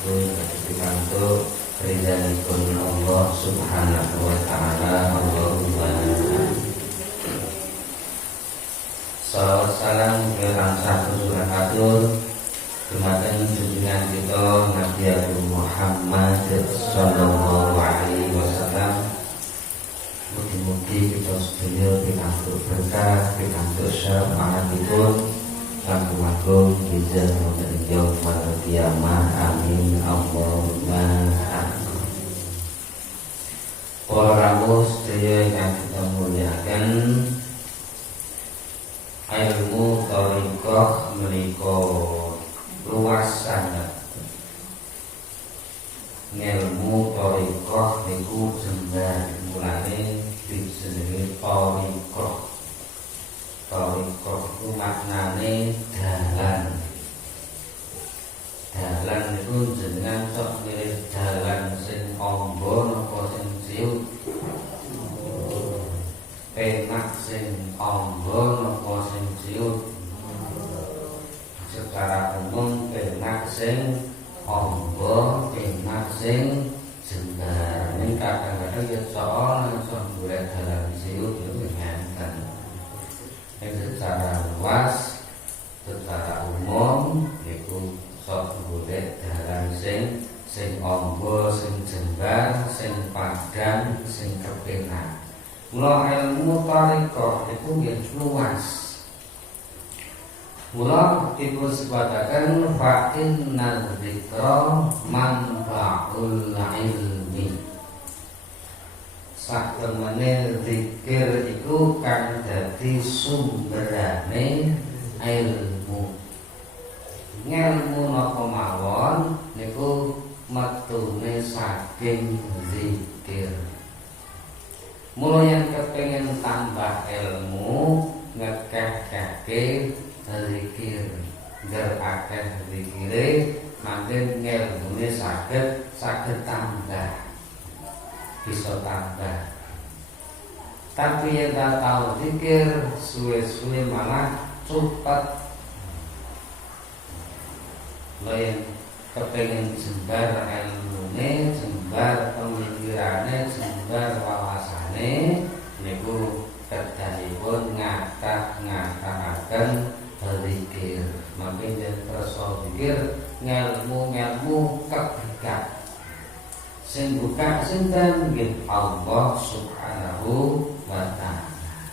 pun dibantu ridhanipun Allah Subhanahu wa taala. Allahumma salawat salam berangsah surakatur dumateng junjungan kita Nabi Muhammad sallallahu alaihi wasallam. Mugi-mugi kita sedaya pikantuk berkah, pikantuk syafaatipun lan kumakum bijak wonten yaumul qiyamah. Amin Allahumma amin. Para rawuh sedaya ingkang kita muliaken, ilmu thariqah menika luas sanget. Ilmu thariqah niku jembar mulane dijenengi thariqah. Thariqah itu maknane dalan. Dalan niku jenengan sok milih dalan sing amba napa sing ciut. Penak sing amba napa sing ciut. Secara umum penak sing amba, penak sing jembar. Ning kadang-kadang ya soal golek dalan ciut yo ngenten. Secara luas, secara umum, itu sok golek dalan sing amba, sing jembar, sing padhang, sing kepenak. Mula ilmu thariqah itu nggih luas. Mula dipun sebataken fa innal dzikra manfa'ul ilmi. Saktemene zikir iku kang dadi sumberane ilmu. Ngelmu napa mawon niku metune saking zikir. Mula yang kepengin tambah ilmu ngekeh-kehke zikir. Ger akeh zikire mangken ngelmune saged tambah. Bisa tambah. Tapi yang tak tahu zikir suwe-suwe malah cepet. Lain kepengen jembar ilmune, jembar pemikirane, jembar wawasane, niku kedanipun ngata-ngataken zikir. Mangke yen kersa zikir ngelmu kebegat. Sing buka sinten nggih Allah Subhanahu wa taala.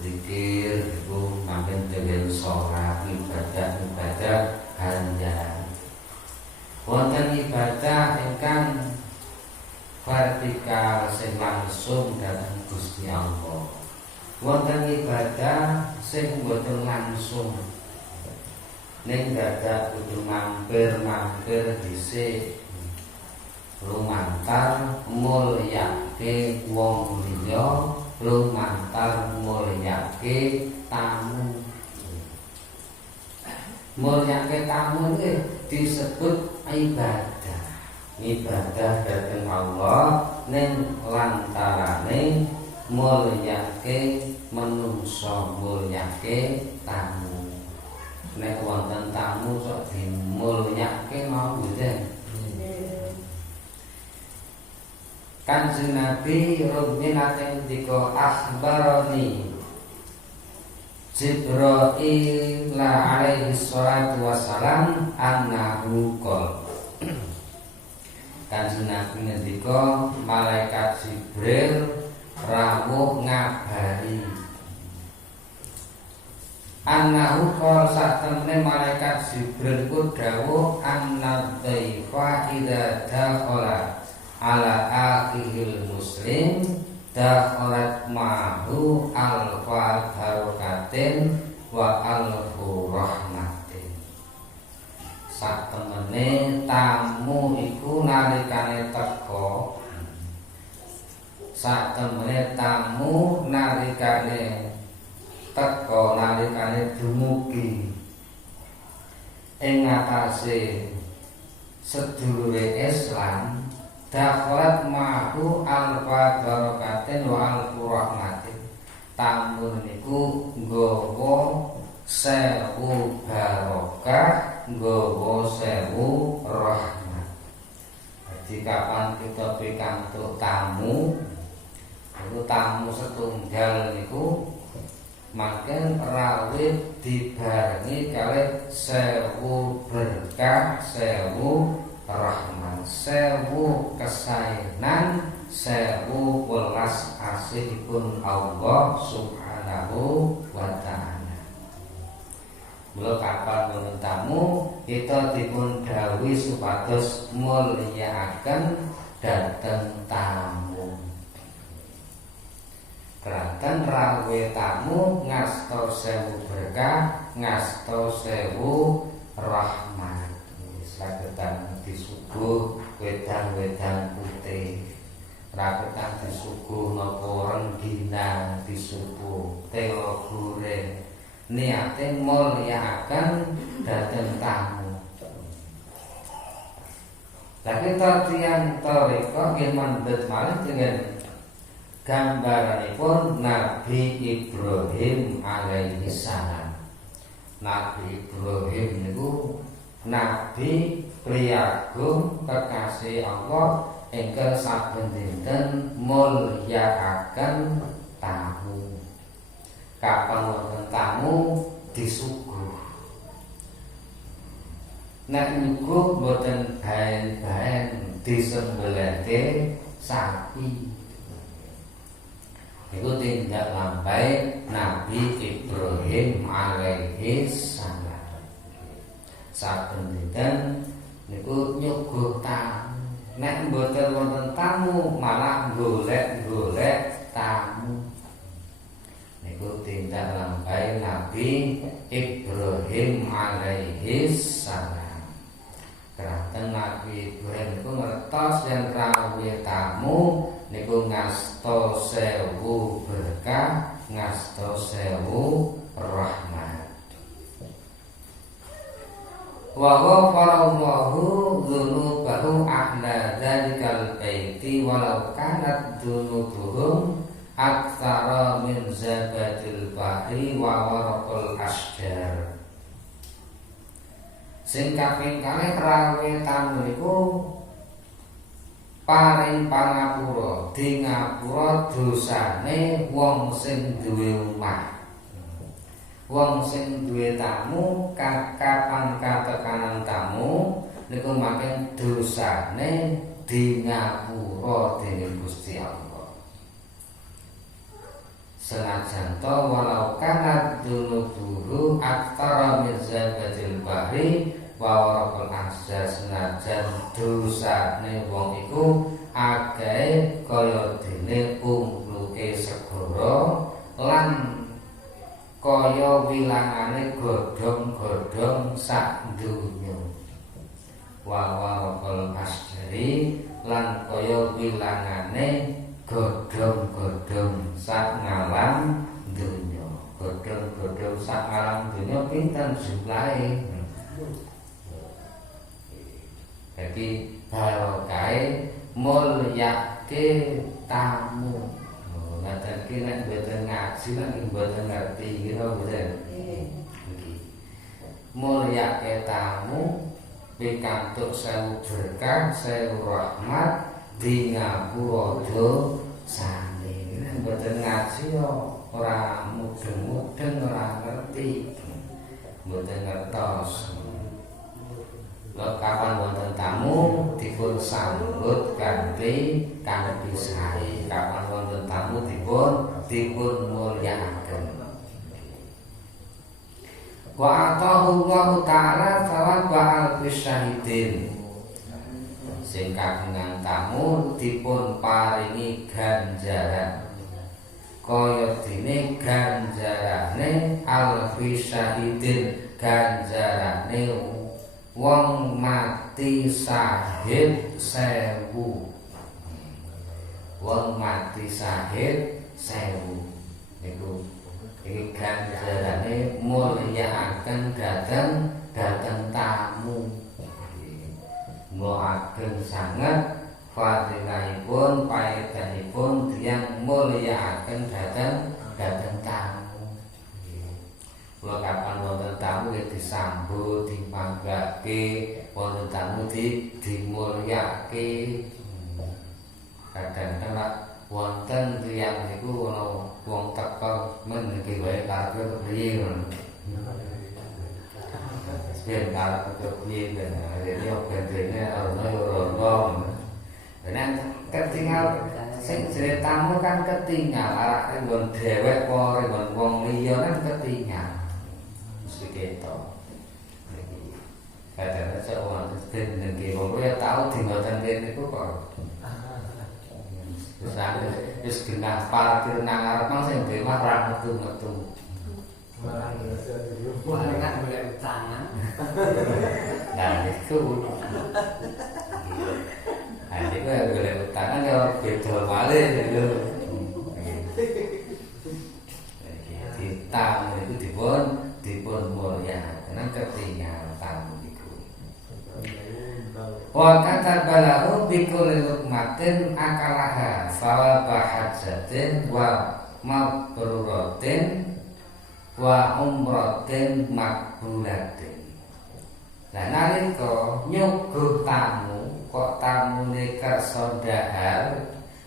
Zikir iku mangken dene salat, ibadah hanjang. Wonten ibadah ingkang vertikal sing langsung dhateng Gusti Allah. Wonten ibadah sing boten langsung. Ning dadak kudu mampir dhisik. Lumantar mulyake wong liya, lumantar mulyake tamu. Mulyake tamu iki disebut ibadah. Ibadah dhateng Allah ning lantarane mulyake manungsa, mulyake tamu. Nek wonten tamu sok dimulyake mau mboten. Kanjeng Nabi rubni nate ngendika akhbarani Jibril alaihi salatu wassalam annahu qol. Kanjeng Nabi ngendika malaikat Jibril rawuh ngabari annahu qol satemene malaikat Jibril ku dawuh annadzaifa idza dakhala ala akhihil muslim dakhalat ma'hu alfa barokatin wa alfu rahmatin. Satemene tamu iku nalikane teka, satemene tamu nalikane teka, nalikane dumugi ing ngatasé sedulure Islam, dakhalat ma'hu alfa barokatin wa alfu rahmatin. Tamu niku nggawa 1000 barokah, nggawa 1000 rahmat. Jadi kapan kita pikantuk tamu, itu tamu setunggal niku makin rawit dibarengi kalih 1000 berkah, 1000 rahmat, 1000 kesaenan, 1000 welas asihipun Allah Subhanahu wa ta'ala. Mula kapan wonten tamu kita dipun dawuhi supados mulyakaken dhateng tamu. Kraton rawuh tamu ngasta 1000 berkah, ngasta 1000 rahmat. Sagedan disuguh wedang-wedang putih, raketan disuguh napa rengginang, disuguh telo goreng. Niate mulyakaken dhateng tamu. Lah kita tiyang toriko nggih mendhet malih dengan gambaranipun Nabi Ibrahim alaihi salam. Nabi Ibrahim niku nabi priyagung kekasih Allah ingkang saben dinten mulyakaken tamu. Kapan wonten tamu disuguh. Nek nyuguh boten baen-baen disembelihke sapi. Iku tindak lampahe Nabi Ibrahim alaihi salam. Saben dinten niku nyuguh tamu. Nek boten wonten tamu malah golek-golek tamu. Niku tindak lampahe Nabi Ibrahim alaihi salam. Kraton Nabi Ibrahim niku ngertos yen rawuh tamu niku ngasta 1000 berkah, ngasta 1000 rahmat. Wa ghafarallahu dzunubahu ahla dzalikal baiti walau kanat dzunubuhum aktsara min zabadil bahri wa waraqul asjar. Sing kaping kalih rawuh tamu niku paring pangapura di ngapura dosane wong sing duwe omah. Wong sing duwe tamu kapan katekanan tamu niku makin dosane di ngapura dening Gusti Allah. Senajan to walau kana dunubuhu aktsara min zabadil bahri wa waraqul asjar, senajan dosane wong iku akeh kaya dene umpluke segara lan kaya wilangane godhong-godhong sak donya. Wa waraqul asjari lan kaya wilangane godhong-godhong sak ngalam donya. Godhong-godhong sak ngalam donya pinten jumlahe? Jadi barokahe mulyake tamu. Ngaten ki nek mboten ngaji nek mboten ngerti kira mboten. Mulyake tamu pikantuk 1000 berkah, 1000 rahmat di ngapura dosane. Nek mboten ngaji yo ora mudeng-mudeng, ora ngerti. Mboten ngertos. Kapan wonten tamu dipun sambut kanthi sae. Kapan wonten tamu dipun mulyakaken. Wa atahu Allah taala thawaba al-syahidin. Sing kagungan tamu dipun paringi ganjaran kaya dene ganjarane al-syahidin, ganjarane wong mati syahid 1000. Wong mati syahid 1000 niku iki ganjarane mulyakaken dhateng tamu. Ageng sanget fadilahipun paedanipun tiyang mulyakaken dhateng tamu. Kula kapan wonten tamu nggih disambut dipanggake wonten tamu dimulyake. Kadang-kadang wonten tiyang niku ana wong teka men iki wae karepe kepriye ngono. Ben karepe kepriye ben rene bendene ana yo rono. Nek ketinggal sing jenenge tamu kan ketinggal arek nggon dhewek apa nggon wong liya kan ketinggal. Mesti ketok. Kadang-kadang wong ben iki wong ya tau dimboten kene niku kok. Wis genah parkir nang arep mang sing demah ra metu-metu. Wah, nek golek utangan. Nah, iku. Iki golek utangan ya beda malih lho. Tamu itu dipun mulyakaken ketinggal tamu iku. Wa katabalahu bikulli lukmatin akalaha sawaba hajatin wa mabruratin wa umratin makbulatin. Lah nalika nyuguh tamu kok tamune kersa dhahar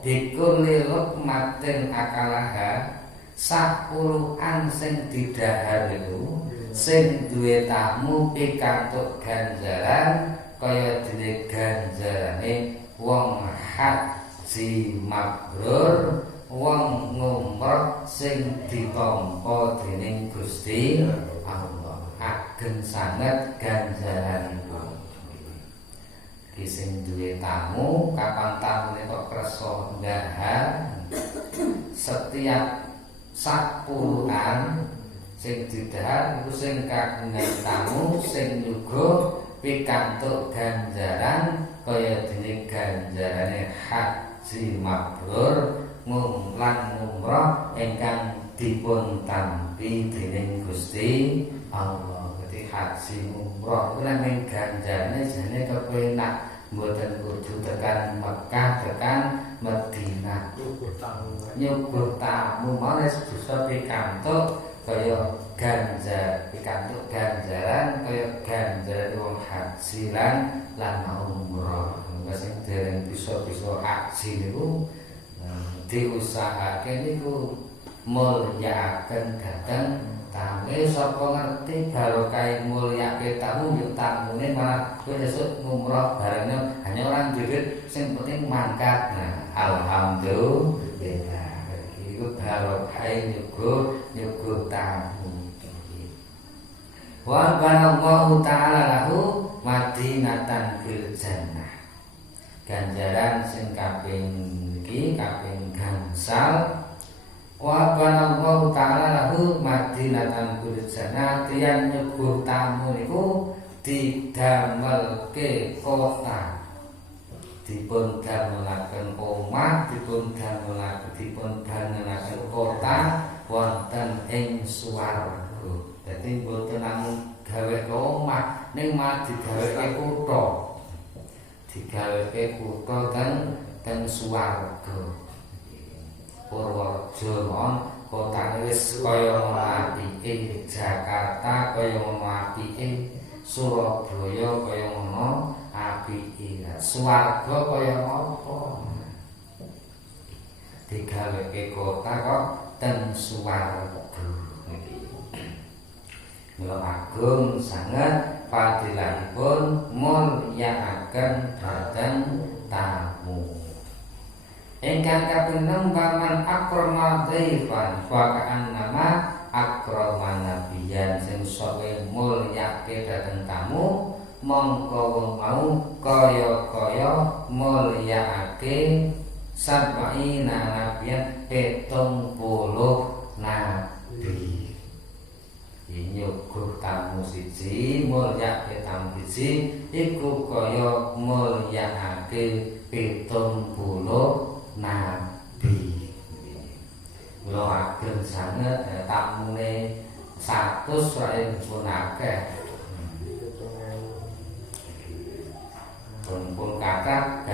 bikulli lukmatin akalaha sapuluhan sing didhahar iku sing duwe tamu pikantuk ganjaran kaya dene ganjarane wong haji mabrur, wong ngumrah sing ditampa dening Gusti Allah. Ageng sanget ganjaranipun. Iki sing duwe tamu, kapan tamune kok kersa ndahar, setiap sapuluhan sing didhahar iku sing kagungan tamu sing nyuguh pikantuk ganjaran kaya dene ganjarane haji mabrur lan umrah ingkang dipun tampi dening Gusti Allah. Dadi haji umrah kuwi nek ganjarane jane kepenak mboten kudu tekan Mekah tekan Madinah. Nyuguh tamu malah bisa pikantuk kaya pikantuk ganjaran kaya ganjaran wong haji lan umrah. Sing dereng bisa-bisa haji niku diusahake niku mulyakaken dhateng tamu. Sapa ngerti barokah mulyake tamu yo tamune malah kowe esuk umrah bareng hanya orang duit sing penting mangkat. Nah, alhamdulillah iku barokah nyuguh tamu. Wa banallahu ta'ala lahu madinatan fil jannah. Ganjaran sing kaping iki kaping gangsal. Wa banallahu ta'ala lahu madinatan fil jannah. Tiyang nyuguh tamu niku didamelke kota. Dipun damelaken omah, dipun damelaken kota wonten ing swarga. Dadi mboten namung gawe ke omah, ning malah digaweke kutha. Digaweke kutha ten swarga. Purworejo mon kotane wis kaya ngono apike, Jakarta kaya ngono apike, Surabaya kaya ngono apike. Swarga kaya apa? Digaweke kota kok ten swarga. Mula agung sangat fadilahipun mulyakaken dhateng tamu. Ingkang kaping 6 paman akrama dhaifan wa ka'annama akrama nabiyan sing sawe mulyake dhateng tamu mongko wong mau kaya-kaya mulyakake sab'ina nabiyan 70 nabi. Nyuguh tamu siji mulyake tamu siji iku kaya mulyakake 70 nabi. Mula ageng sanget tamune 100 wae pun akeh. Pun kathah